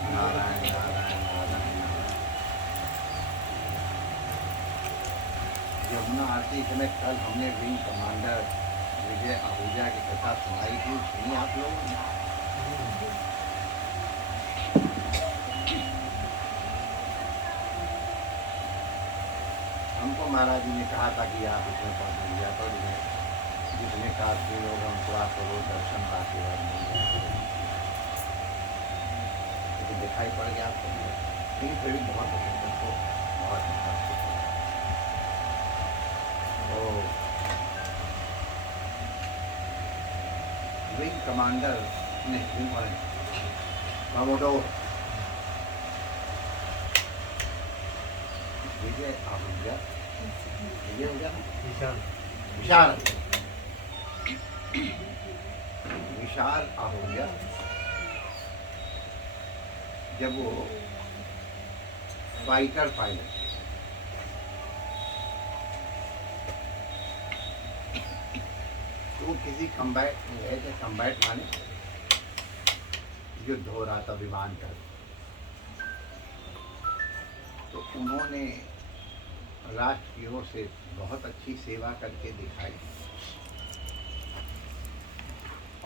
नारायण नारायण नारायण नारायण। यमुना आरती में कल हमने विंग कमांडर विजय आहूजा की कथा सुनाई थी, सुनी आप लोगों ने? हमको महाराज जी ने कहा था कि आप इसमें पढ़ लीजिए, तो जितने काफी लोग हमको आपको रोज दर्शन का आशीर्वाद मिल जाए, लेकिन दिखाई पड़ गया आपको, लेकिन फिर भी बहुत पसंद हमको, बहुत पसंद। विंग कमांडर ने कमोडोर विजय आहूजा, विजय हो गया ना, विशाल विशाल आहूजा, जब वो फाइटर पायलट तो किसी कम्बैट में गए थे, कम्बैट माने युद्ध हो रहा था विमान का, तो उन्होंने राष्ट्र की ओर से बहुत अच्छी सेवा करके दिखाई,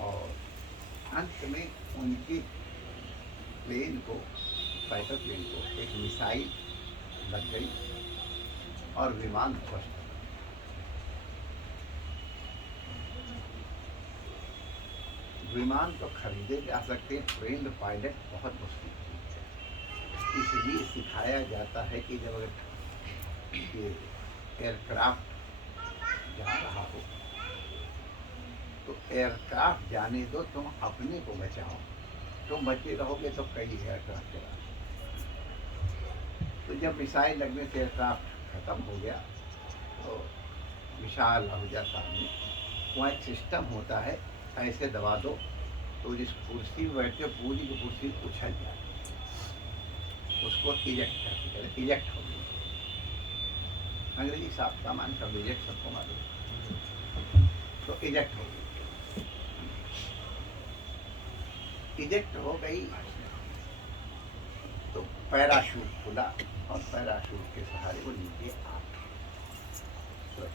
और अंत में उनके प्लेन को, फाइटर प्लेन को एक मिसाइल लग गई और विमान ध्वस्त। विमान तो खरीदे जा सकते हैं, ट्रेंड पायलट बहुत मुश्किल है। इसलिए सिखाया जाता है कि जब ये एयरक्राफ्ट जा रहा हो तो एयरक्राफ्ट जाने दो, तुम अपने को बचाओ, तुम बचे रहोगे तो कई एयरक्राफ्ट चला। तो जब मिसाइल लगने से एयरक्राफ्ट खत्म हो गया तो विशाल आहूजा साहब ने, वहाँ एक सिस्टम होता है, ऐसे दबा दो तो जिस कुर्सी में बैठे पूरी की कुर्सी उछल जाए, उसको इजेक्ट कर, इजेक्ट हो गई। अंग्रेजी सामान शब्द इजेक्ट सबको मालूम, तो इजेक्ट हो गई। इजेक्ट हो गई तो पैराशूट खुला और पैराशूट के सहारे वो नीचे आ गए।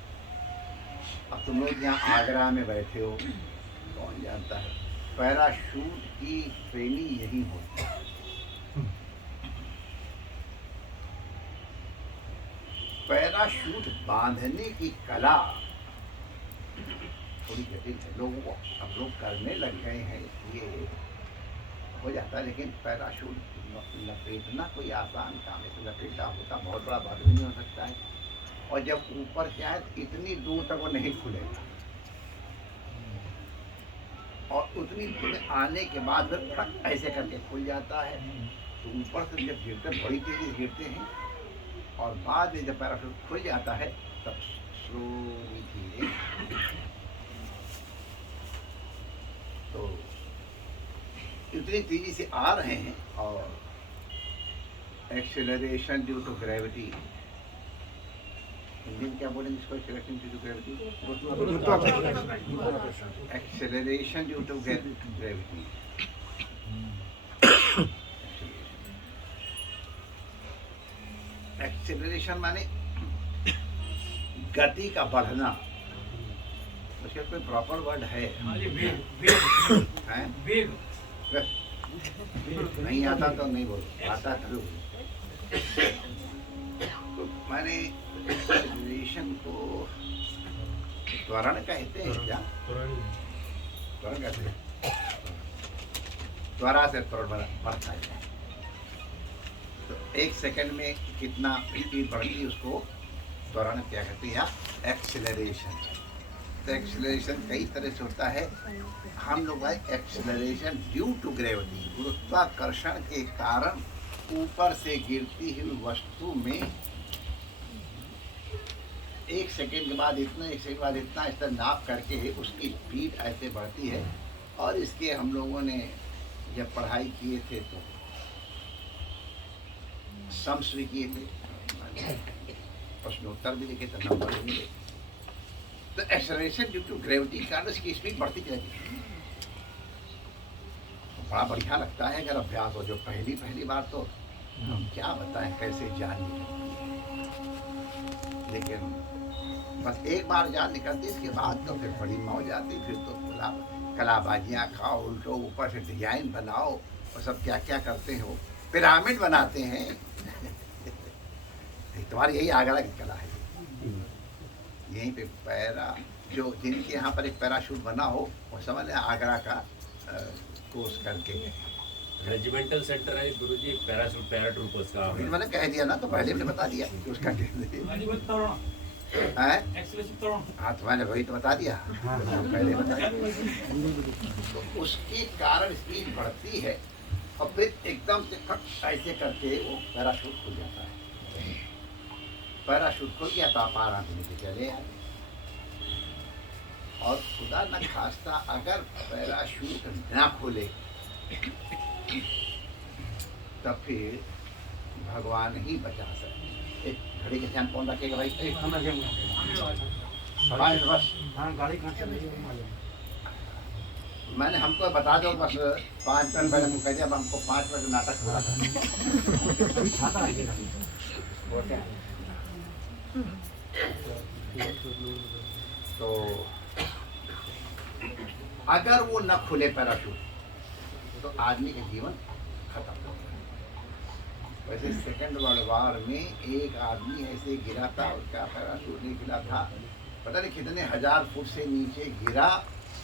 अब तुम लोग यहाँ आगरा में बैठे हो, कौन जानता है पैराशूट की ट्रेनिंग यही होती है। पैराशूट बांधने की कला थोड़ी जटिल है, लोगों को अब लोग करने लग गए हैं, इसलिए हो जाता है, लेकिन पैराशूट लपेटना कोई आसान काम है। तो लपेटा होता बहुत बड़ा भाग नहीं हो सकता है, और जब ऊपर से आए तो इतनी दूर तक वो नहीं खुलेगा, और उतनी दूर आने के बाद फिर फट ऐसे करके खुल जाता है। तो ऊपर से जब गिरते बड़ी तेजी गिरते हैं, और बाद में जब पैराशूट खुल जाता है तब स्लोली धीरे, तो इतनी तेजी से आ रहे हैं, और acceleration due to gravity, Hindi में क्या बोलेंगे इसको? Acceleration due to gravity, acceleration due to gravity. Acceleration माने गति का बढ़ना, उसका कोई प्रॉपर वर्ड है? नहीं आता तो नहीं बोलो, आता करो। तो मैंने एक्सेलरेशन को त्वरण कहते हैं क्या? त्वरण कहते हैं, त्वरा से त्वरण बढ़ता है। तो एक सेकंड में कितना स्पीड बढ़ती है उसको त्वरण क्या कहते हैं? एक्सेलरेशन। तो एक्सेलरेशन कई तरह से होता है। हम लोग भाई एक्सेलरेशन ड्यू टू ग्रेविटी, गुरुत्वाकर्षण के कारण ऊपर से गिरती हुई वस्तु में एक सेकंड के बाद इतना, एक सेकंड बाद इतना, इस तरह नाप करके उसकी स्पीड ऐसे बढ़ती है। और इसके हम लोगों ने जब पढ़ाई किए थे तो सम्स भी किए थे, प्रश्नोत्तर भी लिखे थे, नंबर भी मिले। तो एक्सेलरेशन ड्यू टू ग्रेविटी के कारण उसकी स्पीड बढ़ती जाती है। बड़ा बढ़िया लगता है अगर अभ्यास हो। जो पहली पहली बार तो हम क्या बताएं कैसे जान निकलती है, लेकिन बस एक बार जान निकलती, इसके बाद तो फिर बड़ी मौज आती। फिर तो कलाबाजियाँ खाओ, उल्टो ऊपर से डिजाइन बनाओ और सब क्या क्या करते हो, पिरामिड बनाते हैं। तुम्हारी यही आगरा की कला है। यहीं पे पैरा जो जिनके यहाँ पर एक पैराशूट बना हो वो समझ लें आगरा का कोर्स करके गए। रेजिमेंटल सेंटर है गुरुजी, पैराशूट पैराट्रूपर्स का। मैंने कह दिया ना, तो पहले मैंने बता दिया कि उसका है। हाँ तो मैंने वही तो बता दिया, पहले बता दिया। तो उसके कारण स्पीड बढ़ती है और फिर एकदम से खट ऐसे करके वो पैराशूट खुल जाता है। पैराशूट खुल गया तो आप आराम से नीचे चले आए। और खुदा न खास्ता अगर पैराशूट ना खुले तब फिर भगवान ही बचा सकते। एक घड़ी का ध्यान कौन रखेगा भाई? बस मैंने हमको बता दो बस 5 मिनट पहले मुझे कह दिया, हमको 5 मिनट नाटक पूरा था। तो अगर वो न खुले पैराशूट तो आदमी का जीवन खत्म हो गया। वैसे सेकंड वर्ल्ड वार में एक आदमी ऐसे गिरा था, उसका पैराशूट नहीं खुला था, पता नहीं कितने 1000 फुट से नीचे गिरा।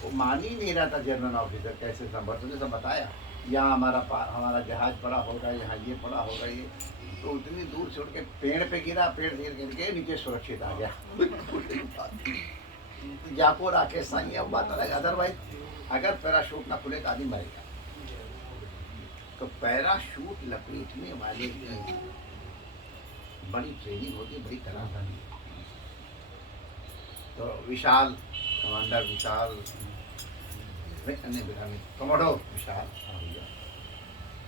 वो मान ही नहीं रहा था जनरल ऑफिसर, कैसे संभव? तुझे सब बताया, यहाँ हमारा जहाज पड़ा होगा, यहाँ ये पड़ा होगा, ये तो उतनी दूर से उठ के पेड़ पे गिरा, पेड़ गिर के नीचे सुरक्षित आ गया। जाको राकेश साई अब बात अलग। अदरवाइज अगर पैराशूट ना खुले तो आदमी मरेगा। तो पैराशूट लपेटने वाले की बड़ी ट्रेनिंग होती है, बड़ी कराधानी। तो विशाल कमांडर विशाल कमोडोर विशाल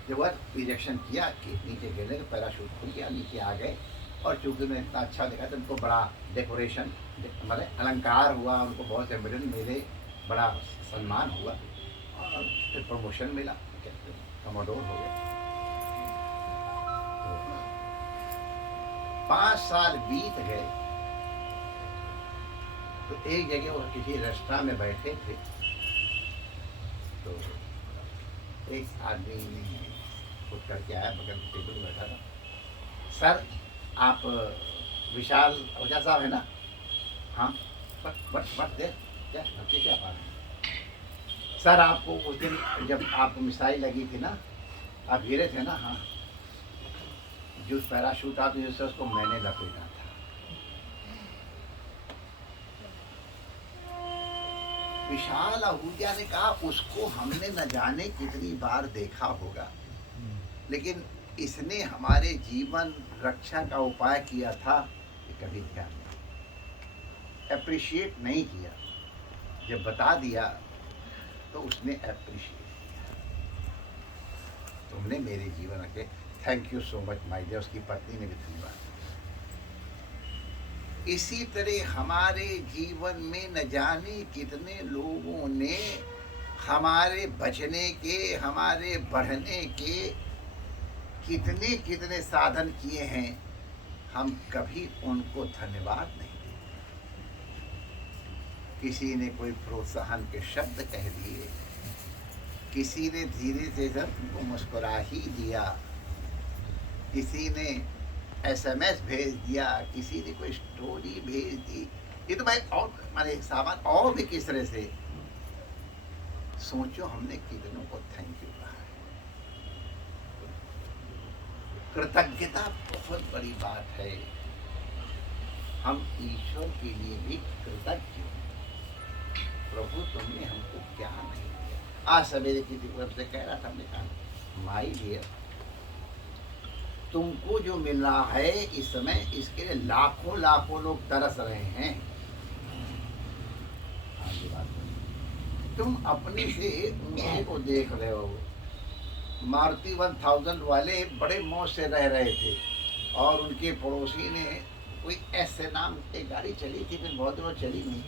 जब वह रिजेक्शन किया कि नीचे गिरने, तो पैराशूट खुल गया, नीचे आ गए। और चूंकि उन्हें इतना अच्छा देखा तो उनको बड़ा डेकोरेशन मतलब अलंकार हुआ, उनको बहुत से मेडल मिले, बड़ा सम्मान हुआ और फिर प्रमोशन मिला, कमोडोर हो गया। 5 साल बीत गए तो एक जगह वो किसी रेस्टोरेंट में बैठे थे, तो एक आदमी उठ करके आया, बगल टेबल बैठा था। सर आप विशाल ओझा साहब है ना? हाँ बट दे क्या बच्चे क्या बात है? सर आपको उस दिन जब आपको मिसाइल लगी थी ना, आप गिरे थे ना? हाँ, जो पैराशूट आप जिससे उसको मैंने लपेटा था। विशाल आहूजा ने कहा उसको हमने न जाने कितनी बार देखा होगा, लेकिन इसने हमारे जीवन रक्षा का उपाय किया था, ये कभी ध्यान नहीं, अप्रिशिएट नहीं किया। जब बता दिया तो उसने अप्रिशिएट किया। तुमने मेरे जीवन रखे, thank you so much my dear. उसकी पत्नी ने भी धन्यवाद। इसी तरह हमारे जीवन में न जाने कितने लोगों ने हमारे बचने के, हमारे बढ़ने के कितने कितने साधन किए हैं, हम कभी उनको धन्यवाद नहीं देते। किसी ने कोई प्रोत्साहन के शब्द कह दिए, किसी ने धीरे से उनको मुस्कुरा ही दिया, किसी ने SMS भेज दिया, किसी ने कोई स्टोरी भेज दी। ये तो भाई और हमारे सामान और भी किस तरह से सोचो, हमने कितनों को थैंक यू कहा है। कृतज्ञता बहुत बड़ी बात है। हम ईश्वर के लिए भी कृतज्ञ हैं। प्रभु तुमने हमको क्या नहीं दिया। आज सवेरे किसी को से कह रहा था, हमने कहा माई डियर, तुमको जो मिल रहा है इस समय, इसके लिए लाखों लाखों लोग तरस रहे हैं। तुम अपने से ऊंचे को देख रहे हो। मारुति 1000 वाले बड़े मौज से रह रहे थे और उनके पड़ोसी ने कोई ऐसे नाम एक गाड़ी चली थी, फिर बहुत दिनों चली नहीं।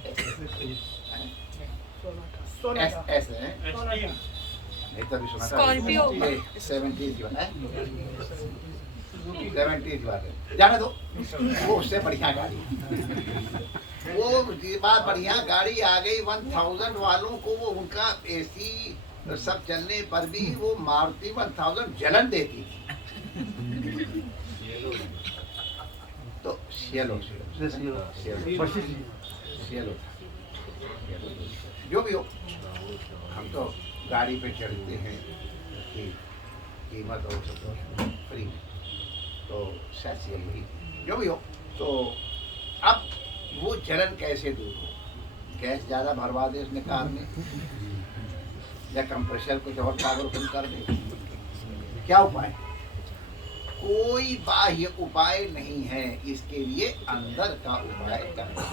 नहीं तभी सुना था स्कॉर्पियो। 70s वाला है, 70s वाले जाने दो, वो उससे बढ़िया गाड़ी वो बात बढ़िया गाड़ी आ गई 1000 वालों को, वो उनका एसी सब चलने पर भी वो मारुति 1000 जलन देती थी। तो शेलो जो भी हो, हम तो गाड़ी पे चढ़ते हैं कि कीमत और सब फ्री, तो शायद यही जो भी हो। तो अब वो जलन कैसे दूर हो? गैस ज़्यादा भरवा दे उसने कार में, या कंप्रेसर कुछ और पावरफुल कर दे, क्या उपाय? कोई बाह्य उपाय नहीं है, इसके लिए अंदर का उपाय करना।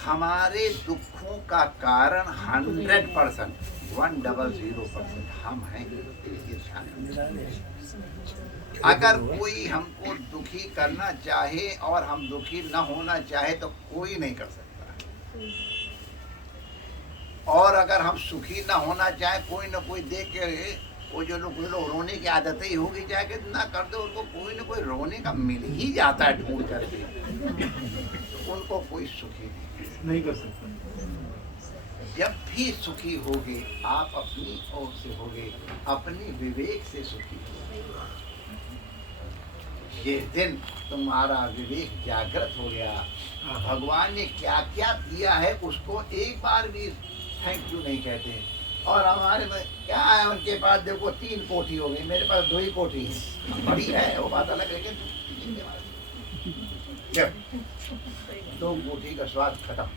हमारे दुखों का कारण 100%, 100% हम हैं। अगर कोई हमको दुखी करना चाहे और हम दुखी न होना चाहे तो कोई नहीं कर सकता। और अगर हम सुखी न होना चाहे, कोई न कोई देख के, वो जो लोग रोने की आदत ही होगी, चाहे कि ना कर दो, उनको कोई न कोई रोने का मिल ही जाता है ढूंढ करके, तो उनको कोई सुखी नहीं कर सकता। जब भी सुखी होगे आप अपनी ओर से होगे, अपने विवेक से सुखी होगे। ये दिन तुम्हारा विवेक जागृत हो गया, भगवान ने क्या क्या दिया है उसको एक बार भी थैंक यू नहीं कहते। और हमारे में क्या है, उनके पास देखो 3 कोठी हो गई, मेरे पास 2 ही कोठी है, बड़ी है वो बात अलग, लेकिन 2 कोठी का स्वाद खत्म।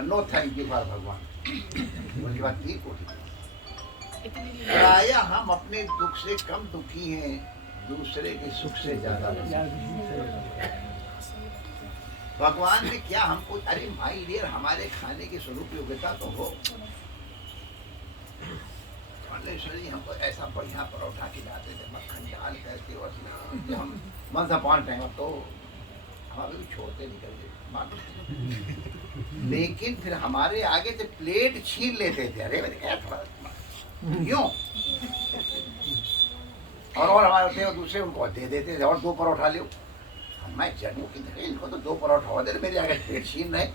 नो थैंक यू फॉर भगवान, उनके बाद 3 कोठी। प्रायः हम अपने दुख से कम दुखी हैं, दूसरे के सुख से ज्यादा। भगवान ने क्या हमको, अरे माई डियर, हमारे खाने की स्वरूपयोग्यता तो हो। जी हमको ऐसा बढ़िया परोठा खिलाते थे, मक्खन डाल करके, और हम वंस अपॉन टाइम, अब तो हम अभी भी छोड़ते नहीं करते, लेकिन फिर हमारे आगे से प्लेट छीन लेते थे। अरे मैंने क्या थोड़ा क्यों, और हमारे दूसरे उनको दे देते थे, और 2 परोठा लो। मैं जनू की तरह इनको तो 2 परोठा हो दे, मेरे आगे पेट छीन रहे।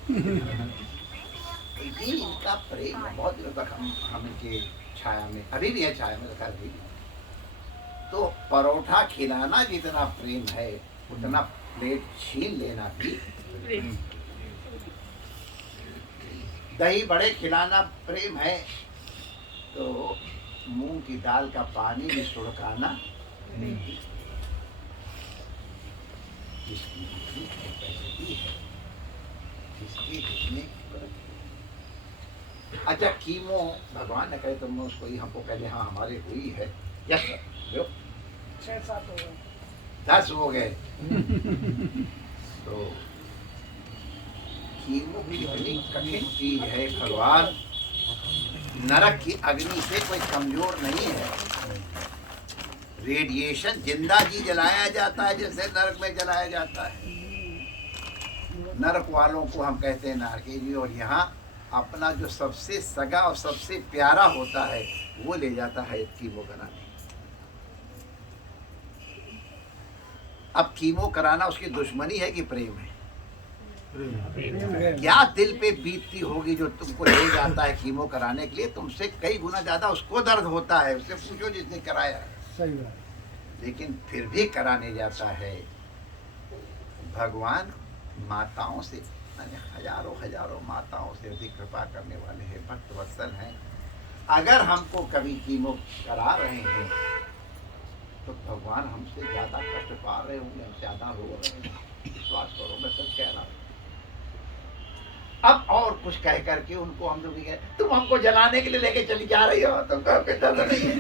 ये इनका प्रेम बहुत दिनों तक हम इनके छाया में, अभी भी है छाया में, तो भी। तो परोठा खिलाना जितना प्रेम है, उतना प्लेट छीन लेना भी। दही बड़े खिलाना प्रेम है, तो मूंग की दाल का पानी भी सुड़काना। जिसकी जितनी कैपेसिटी है, जिसकी जितनी। अच्छा, कीमो भगवान ने कहे, तुम उसको ही हमको कहले, हाँ हमारे हुई है। यस सर, 6-7 हो गए, 10 हो गए। तो कीमो कितनी कठिन चीज है भगवान, नरक की अग्नि से कोई कमजोर नहीं है। रेडिएशन जिंदा जी जलाया जाता है, जैसे नरक में जलाया जाता है। नरक वालों को हम कहते हैं नारकी जी, और यहाँ अपना जो सबसे सगा और सबसे प्यारा होता है वो ले जाता है कीमो कराने। अब कीमो कराना उसकी दुश्मनी है कि प्रेम है? क्या दिल पे बीतती होगी जो तुमको ले जाता है कीमो कराने के लिए, तुमसे कई गुना ज्यादा उसको दर्द होता है। उससे पूछो जिसने कराया है। सही बात। लेकिन फिर भी कराने जाता है। भगवान माताओं से, हजारों माताओं से अधिक कृपा करने वाले हैं, भक्त वत्सल हैं। अगर हमको कभी कीमो करा रहे हैं तो भगवान हमसे ज्यादा कष्ट पा रहे होंगे, हम ज्यादा रो रहे हैं। विश्वास करो, मैं सच कह रहा हूँ। अब और कुछ कह करके उनको हम लोग तुम हमको जलाने के लिए लेके चली जा रही हो, तुमको दर्द नहीं है।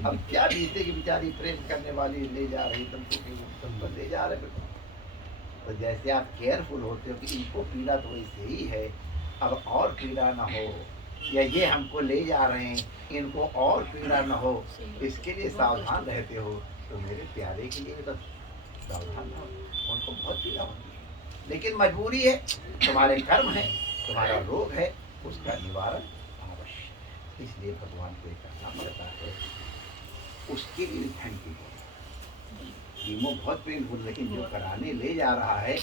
अब क्या बीते की बेचारी प्रेम करने वाली ले जा रही तुमको ले जा रहे। तो जैसे आप केयरफुल होते हो कि इनको पीड़ा तो वैसे ही है, अब और पीड़ा ना हो, या ये हमको ले जा रहे हैं इनको और पीड़ा ना हो, इसके लिए सावधान रहते हो। तो मेरे प्यारे के लिए तो सावधान ना हो, उनको बहुत पीड़ा होती है, लेकिन मजबूरी है, तुम्हारे कर्म है, तुम्हारा रोग है, उसका निवारण आवश्यक, इसलिए भगवान को ये करना पड़ता है। उसके लिए थैंक यू। कीमो बहुत पेनफुल, लेकिन जो कराने ले जा रहा है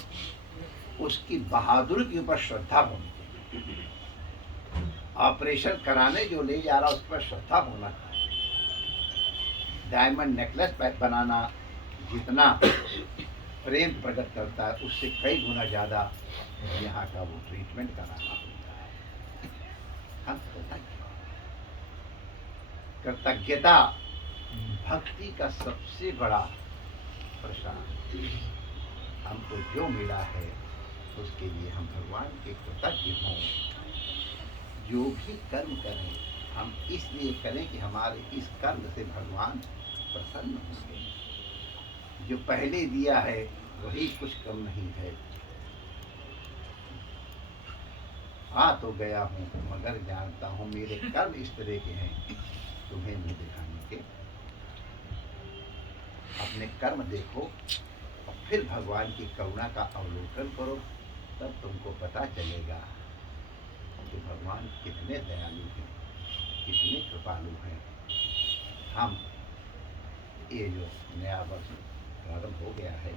उसकी बहादुरी के ऊपर श्रद्धा होनी चाहिए। ऑपरेशन कराने जो ले जा रहा है उस पर श्रद्धा होना चाहिए। डायमंड नेकलेस बनाना जितना प्रेम प्रकट करता है उससे कई गुना ज़्यादा यहाँ का वो ट्रीटमेंट कराना होता है। हम कृतज्ञता भक्ति का सबसे बड़ा प्रसाद। हमको जो मिला है उसके लिए हम भगवान के कृतज्ञ हों। जो भी कर्म करें हम इसलिए करें कि हमारे इस कर्म से भगवान प्रसन्न होंगे। जो पहले दिया है वही कुछ कम नहीं है। आ तो गया हूँ मगर जानता हूँ मेरे कर्म इस तरह के हैं तुम्हें नहीं दिखाने के। अपने कर्म देखो और फिर भगवान की करुणा का अवलोकन करो, तब तुमको पता चलेगा कि भगवान कितने दयालु हैं, कितने कृपालु हैं। हम ये जो नया वर्ष प्रारंभ हो गया है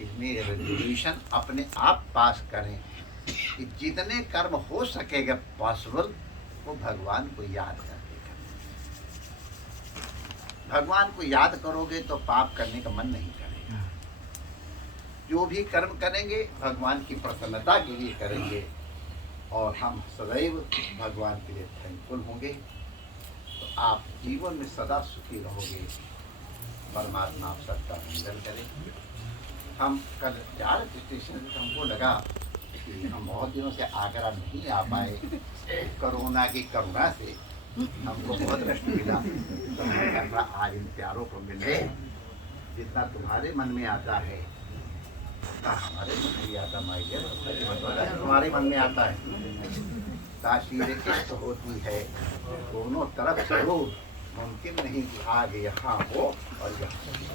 इसमें रेजोल्यूशन अपने आप पास करें कि जितने कर्म हो सकेगा पॉसिबल वो भगवान को याद करके करें। भगवान को याद करोगे तो पाप करने का मन नहीं करेगा। जो भी कर्म करेंगे भगवान की प्रसन्नता के लिए करेंगे और हम सदैव भगवान के लिए थैंकफुल होंगे, तो आप जीवन में सदा सुखी रहोगे। परमात्मा आप सबका मंगल करे। हम कल जा रहे स्टेशन से, हमको लगा कि हम बहुत दिनों से आगरा नहीं आ पाए, कोरोना की करुणा से हमको बहुत कष्ट मिला। तो हमने कहा आज इन प्यारों को मिलने, जितना तुम्हारे मन में आता है हमारे मन में आता, तुम्हारे मन में आता है। तासीर इश्क होती है दोनों तरफ जरूर, मुमकिन नहीं कि आगे यहाँ हो और यहाँ।